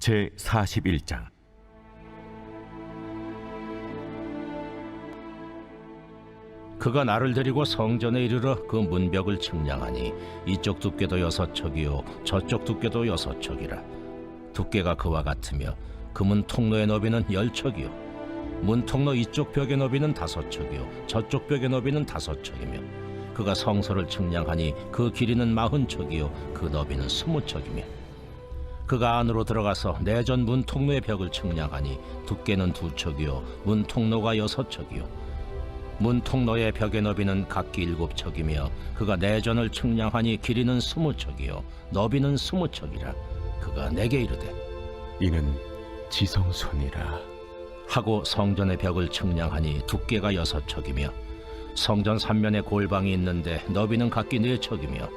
제41장. 그가 나를 데리고 성전에 이르러 그 문벽을 측량하니 이쪽 두께도 6척이요 저쪽 두께도 6척이라. 두께가 그와 같으며 그 문 통로의 너비는 10척이요 문 통로 이쪽 벽의 너비는 5척이요 저쪽 벽의 너비는 5척이며 그가 성소를 측량하니 그 길이는 40척이요 그 너비는 20척이며 그가 안으로 들어가서 내전 문 통로의 벽을 측량하니 두께는 2척이요 문 통로가 6척이요 문 통로의 벽의 너비는 각기 7척이며 그가 내전을 측량하니 길이는 20척이요 너비는 20척이라. 그가 내게 이르되 이는 지성소니라 하고 성전의 벽을 측량하니 두께가 6척이며 성전 3면에 골방이 있는데 너비는 각기 4척이며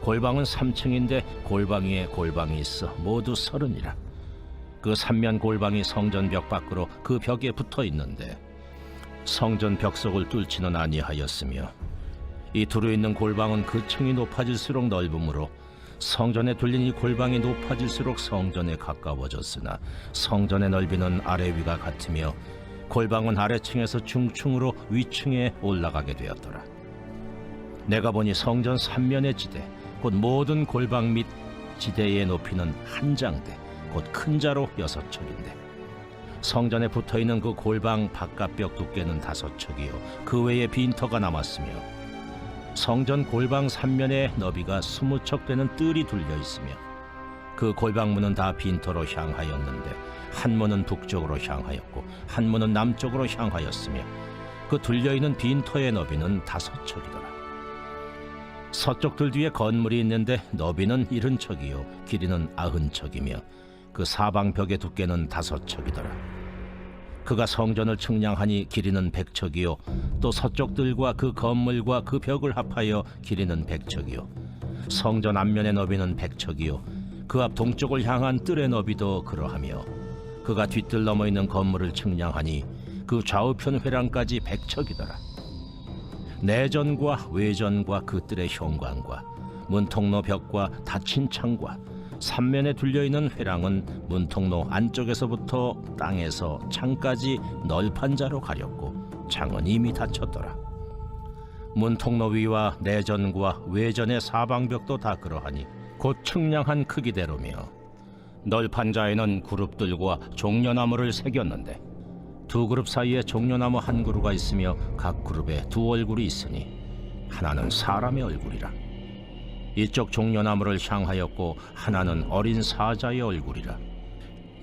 골방은 3층인데 골방 위에 골방이 있어 모두 30이라. 그 3면 골방이 성전 벽 밖으로 그 벽에 붙어 있는데 성전 벽속을 뚫지는 아니하였으며 이 두루 있는 골방은 그 층이 높아질수록 넓으므로 성전에 둘린 이 골방이 높아질수록 성전에 가까워졌으나 성전의 넓이는 아래 위가 같으며 골방은 아래층에서 중층으로 위층에 올라가게 되었더라. 내가 보니 성전 3면의 지대 곧 모든 골방 및 지대의 높이는 한 장대 곧 큰 자로 6척인데 성전에 붙어있는 그 골방 바깥벽 두께는 5척이요 그 외에 빈터가 남았으며 성전 골방 3면의 너비가 20척 되는 뜰이 둘려 있으며 그 골방문은 다 빈터로 향하였는데 한 문은 북쪽으로 향하였고 한 문은 남쪽으로 향하였으며 그 둘려있는 빈터의 너비는 5척이더라. 서쪽 뜰 뒤에 건물이 있는데 너비는 70척이요 길이는 90척이며 그 사방 벽의 두께는 5척이더라. 그가 성전을 측량하니 길이는 100척이요 또 서쪽 뜰과 그 건물과 그 벽을 합하여 길이는 100척이요 성전 앞면의 너비는 100척이요 그 앞 동쪽을 향한 뜰의 너비도 그러하며 그가 뒷뜰 넘어 있는 건물을 측량하니 그 좌우편 회랑까지 100척이더라. 내전과 외전과 그 뜰의 현관과 문통로 벽과 닫힌 창과 3면에 둘려있는 회랑은 문통로 안쪽에서부터 땅에서 창까지 널판 자로 가렸고 창은 이미 닫혔더라. 문통로 위와 내전과 외전의 사방벽도 다 그러하니 곧 측량한 크기대로며 널판 자에는 그룹들과 종려나무를 새겼는데 두 그룹 사이에 종려나무 한 그루가 있으며 각 그룹에 두 얼굴이 있으니 하나는 사람의 얼굴이라. 이쪽 종려나무를 향하였고 하나는 어린 사자의 얼굴이라.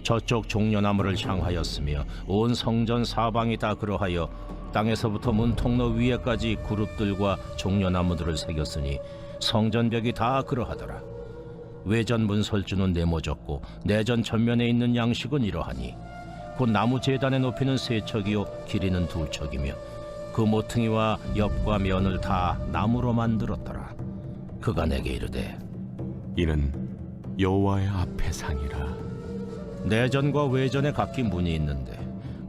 저쪽 종려나무를 향하였으며 온 성전 사방이 다 그러하여 땅에서부터 문통로 위에까지 그룹들과 종려나무들을 새겼으니 성전벽이 다 그러하더라. 외전 문설주는 네모졌고 내전 전면에 있는 양식은 이러하니 곧 나무 제단의 높이는 3척이요 길이는 2척이며 그 모퉁이와 옆과 면을 다 나무로 만들었더라. 그가 내게 이르되 이는 여호와의 앞의 상이라. 내전과 외전에 각기 문이 있는데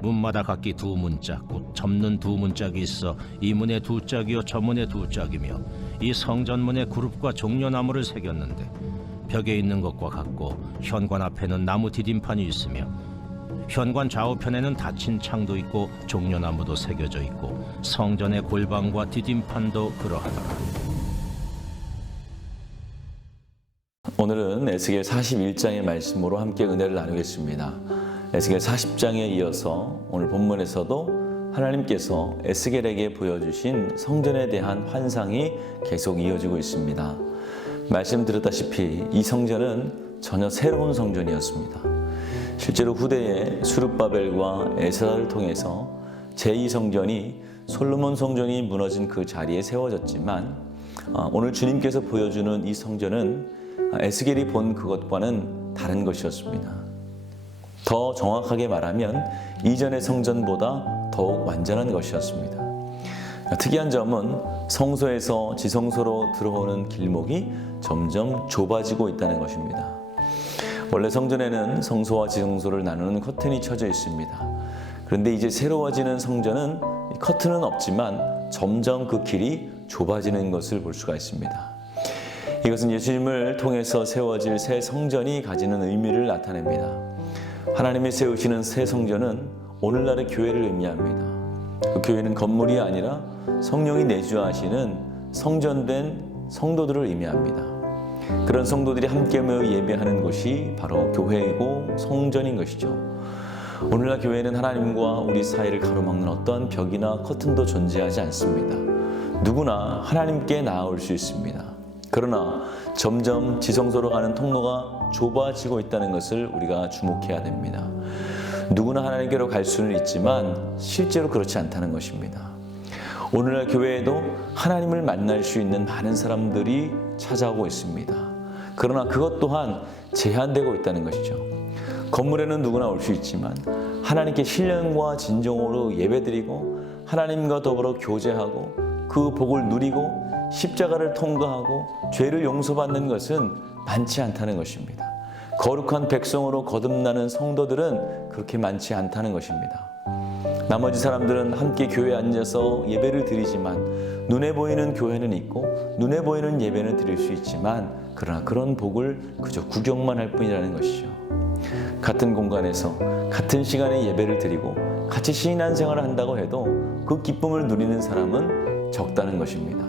문마다 각기 2문짝 곧 접는 2문짝이 있어 이 문에 2짝이요 저 문에 2짝이며 이 성전문에 그룹과 종려나무를 새겼는데 벽에 있는 것과 같고 현관 앞에는 나무 디딤판이 있으며 현관 좌우편에는 닫힌 창도 있고 종려나무도 새겨져 있고 성전의 골방과 디딤판도 그러하더라. 오늘은 에스겔 41장의 말씀으로 함께 은혜를 나누겠습니다. 에스겔 40장에 이어서 오늘 본문에서도 하나님께서 에스겔에게 보여주신 성전에 대한 환상이 계속 이어지고 있습니다. 말씀 드렸다시피 이 성전은 전혀 새로운 성전이었습니다. 실제로 후대에 수룹바벨과 에스라를 통해서 제2성전이 솔로몬 성전이 무너진 그 자리에 세워졌지만 오늘 주님께서 보여주는 이 성전은 에스겔이 본 그것과는 다른 것이었습니다. 더 정확하게 말하면 이전의 성전보다 더욱 완전한 것이었습니다. 특이한 점은 성소에서 지성소로 들어오는 길목이 점점 좁아지고 있다는 것입니다. 원래 성전에는 성소와 지성소를 나누는 커튼이 쳐져 있습니다. 그런데 이제 새로워지는 성전은 커튼은 없지만 점점 그 길이 좁아지는 것을 볼 수가 있습니다. 이것은 예수님을 통해서 세워질 새 성전이 가지는 의미를 나타냅니다. 하나님이 세우시는 새 성전은 오늘날의 교회를 의미합니다. 그 교회는 건물이 아니라 성령이 내주하시는 성전된 성도들을 의미합니다. 그런 성도들이 함께 모여 예배하는 곳이 바로 교회이고 성전인 것이죠. 오늘날 교회는 하나님과 우리 사이를 가로막는 어떠한 벽이나 커튼도 존재하지 않습니다. 누구나 하나님께 나아올 수 있습니다. 그러나 점점 지성소로 가는 통로가 좁아지고 있다는 것을 우리가 주목해야 됩니다. 누구나 하나님께로 갈 수는 있지만 실제로 그렇지 않다는 것입니다. 오늘날 교회에도 하나님을 만날 수 있는 많은 사람들이 찾아오고 있습니다. 그러나 그것 또한 제한되고 있다는 것이죠. 건물에는 누구나 올 수 있지만 하나님께 신령과 진정으로 예배드리고 하나님과 더불어 교제하고 그 복을 누리고 십자가를 통과하고 죄를 용서받는 것은 많지 않다는 것입니다. 거룩한 백성으로 거듭나는 성도들은 그렇게 많지 않다는 것입니다. 나머지 사람들은 함께 교회에 앉아서 예배를 드리지만 눈에 보이는 교회는 있고 눈에 보이는 예배는 드릴 수 있지만 그러나 그런 복을 그저 구경만 할 뿐이라는 것이죠. 같은 공간에서 같은 시간에 예배를 드리고 같이 신앙생활을 한다고 해도 그 기쁨을 누리는 사람은 적다는 것입니다.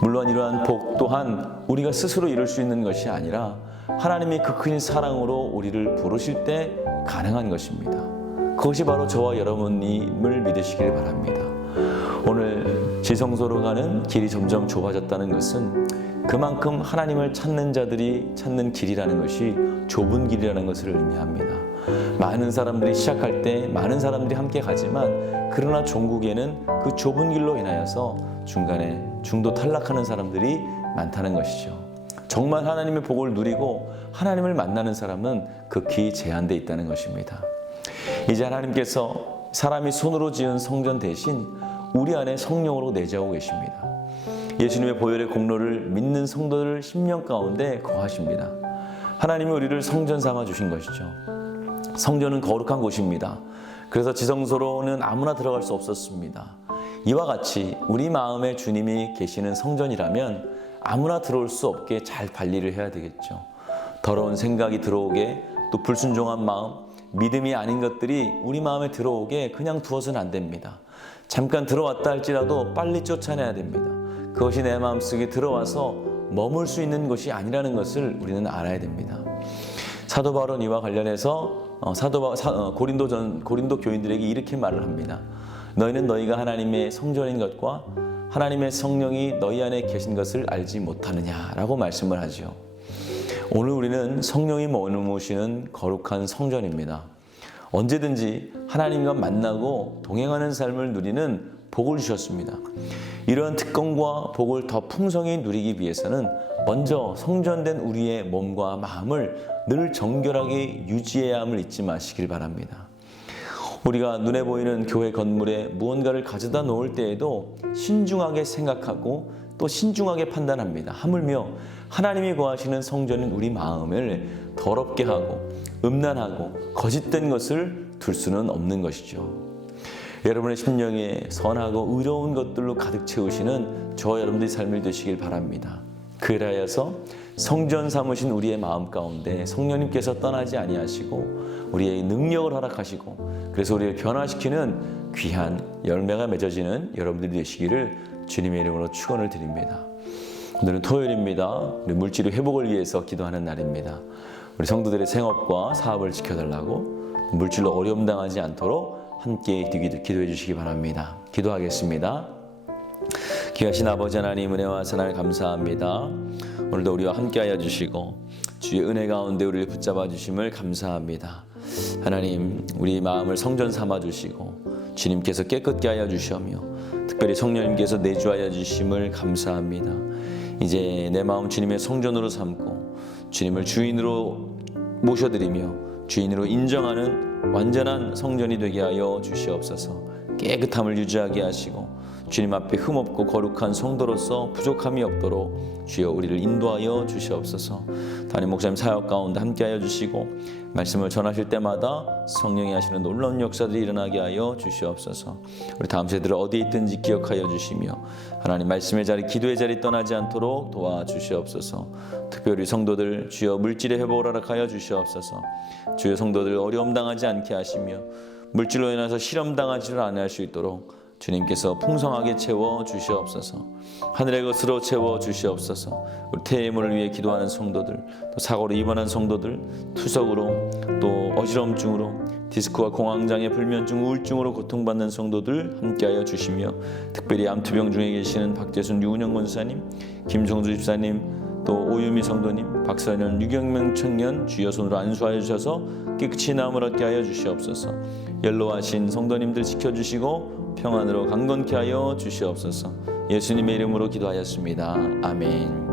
물론 이러한 복 또한 우리가 스스로 이룰 수 있는 것이 아니라 하나님이 그 큰 사랑으로 우리를 부르실 때 가능한 것입니다. 그것이 바로 저와 여러분임을 믿으시길 바랍니다. 오늘 지성소로 가는 길이 점점 좁아졌다는 것은 그만큼 하나님을 찾는 자들이 찾는 길이라는 것이 좁은 길이라는 것을 의미합니다. 많은 사람들이 시작할 때 많은 사람들이 함께 가지만 그러나 종국에는 그 좁은 길로 인하여서 중간에 중도 탈락하는 사람들이 많다는 것이죠. 정말 하나님의 복을 누리고 하나님을 만나는 사람은 극히 제한되어 있다는 것입니다. 이제 하나님께서 사람이 손으로 지은 성전 대신 우리 안에 성령으로 내재하고 계십니다. 예수님의 보혈의 공로를 믿는 성도들 심령 가운데 거하십니다. 하나님이 우리를 성전 삼아 주신 것이죠. 성전은 거룩한 곳입니다. 그래서 지성소로는 아무나 들어갈 수 없었습니다. 이와 같이 우리 마음에 주님이 계시는 성전이라면 아무나 들어올 수 없게 잘 관리를 해야 되겠죠. 더러운 생각이 들어오게, 또 불순종한 마음, 믿음이 아닌 것들이 우리 마음에 들어오게 그냥 두어서는 안 됩니다. 잠깐 들어왔다 할지라도 빨리 쫓아내야 됩니다. 그것이 내 마음속에 들어와서 머물 수 있는 것이 아니라는 것을 우리는 알아야 됩니다. 사도 바울은 이와 관련해서 고린도 교인들에게 이렇게 말을 합니다. 너희는 너희가 하나님의 성전인 것과 하나님의 성령이 너희 안에 계신 것을 알지 못하느냐라고 말씀을 하죠. 오늘 우리는 성령이 머무시는 거룩한 성전입니다. 언제든지 하나님과 만나고 동행하는 삶을 누리는 복을 주셨습니다. 이러한 특권과 복을 더 풍성히 누리기 위해서는 먼저 성전된 우리의 몸과 마음을 늘 정결하게 유지해야 함을 잊지 마시길 바랍니다. 우리가 눈에 보이는 교회 건물에 무언가를 가져다 놓을 때에도 신중하게 생각하고 또 신중하게 판단합니다. 하물며 하나님이 거하시는 성전인 우리 마음을 더럽게 하고 음란하고 거짓된 것을 둘 수는 없는 것이죠. 여러분의 심령에 선하고 의로운 것들로 가득 채우시는 저와 여러분들의 삶을 되시길 바랍니다. 그리하여서 성전 삼으신 우리의 마음 가운데 성령님께서 떠나지 아니하시고 우리의 능력을 허락하시고 그래서 우리를 변화시키는 귀한 열매가 맺어지는 여러분들이 되시기를 주님의 이름으로 축원을 드립니다. 오늘은 토요일입니다. 우리 물질의 회복을 위해서 기도하는 날입니다. 우리 성도들의 생업과 사업을 지켜달라고 물질로 어려움 당하지 않도록 함께 기도해 주시기 바랍니다. 기도하겠습니다. 귀하신 아버지 하나님 은혜와 사랑을 감사합니다. 오늘도 우리와 함께하여 주시고 주의 은혜 가운데 우리를 붙잡아 주심을 감사합니다. 하나님 우리 마음을 성전 삼아 주시고 주님께서 깨끗게 하여 주시며 특별히 성령님께서 내주하여 주심을 감사합니다. 이제 내 마음 주님의 성전으로 삼고 주님을 주인으로 모셔드리며 주인으로 인정하는 완전한 성전이 되게 하여 주시옵소서. 깨끗함을 유지하게 하시고 주님 앞에 흠없고 거룩한 성도로서 부족함이 없도록 주여 우리를 인도하여 주시옵소서. 담임 목사님 사역 가운데 함께하여 주시고 말씀을 전하실 때마다 성령이 하시는 놀라운 역사들이 일어나게 하여 주시옵소서. 우리 다음 세대를 어디에 있든지 기억하여 주시며 하나님 말씀의 자리, 기도의 자리 떠나지 않도록 도와주시옵소서. 특별히 성도들 주여 물질의 회복을 허락하여 주시옵소서. 주여 성도들 어려움 당하지 않게 하시며 물질로 인해서 실험 당하지를 않을 수 있도록 주님께서 풍성하게 채워 주시옵소서. 하늘의 것으로 채워 주시옵소서. 우리 태의물을 위해 기도하는 성도들, 또 사고로 입원한 성도들, 투석으로 또 어지럼증으로 디스크와 공황장애, 불면증, 우울증으로 고통받는 성도들 함께하여 주시며 특별히 암투병 중에 계시는 박재순 유은영 권사님, 김성주 집사님, 또 오유미 성도님, 박선현, 유경명 청년 주여 손으로 안수하여 주셔서 깨끗이 나음을 얻게 하여 주시옵소서. 연로하신 성도님들 지켜주시고 평안으로 강건케 하여 주시옵소서. 예수님의 이름으로 기도하였습니다. 아멘.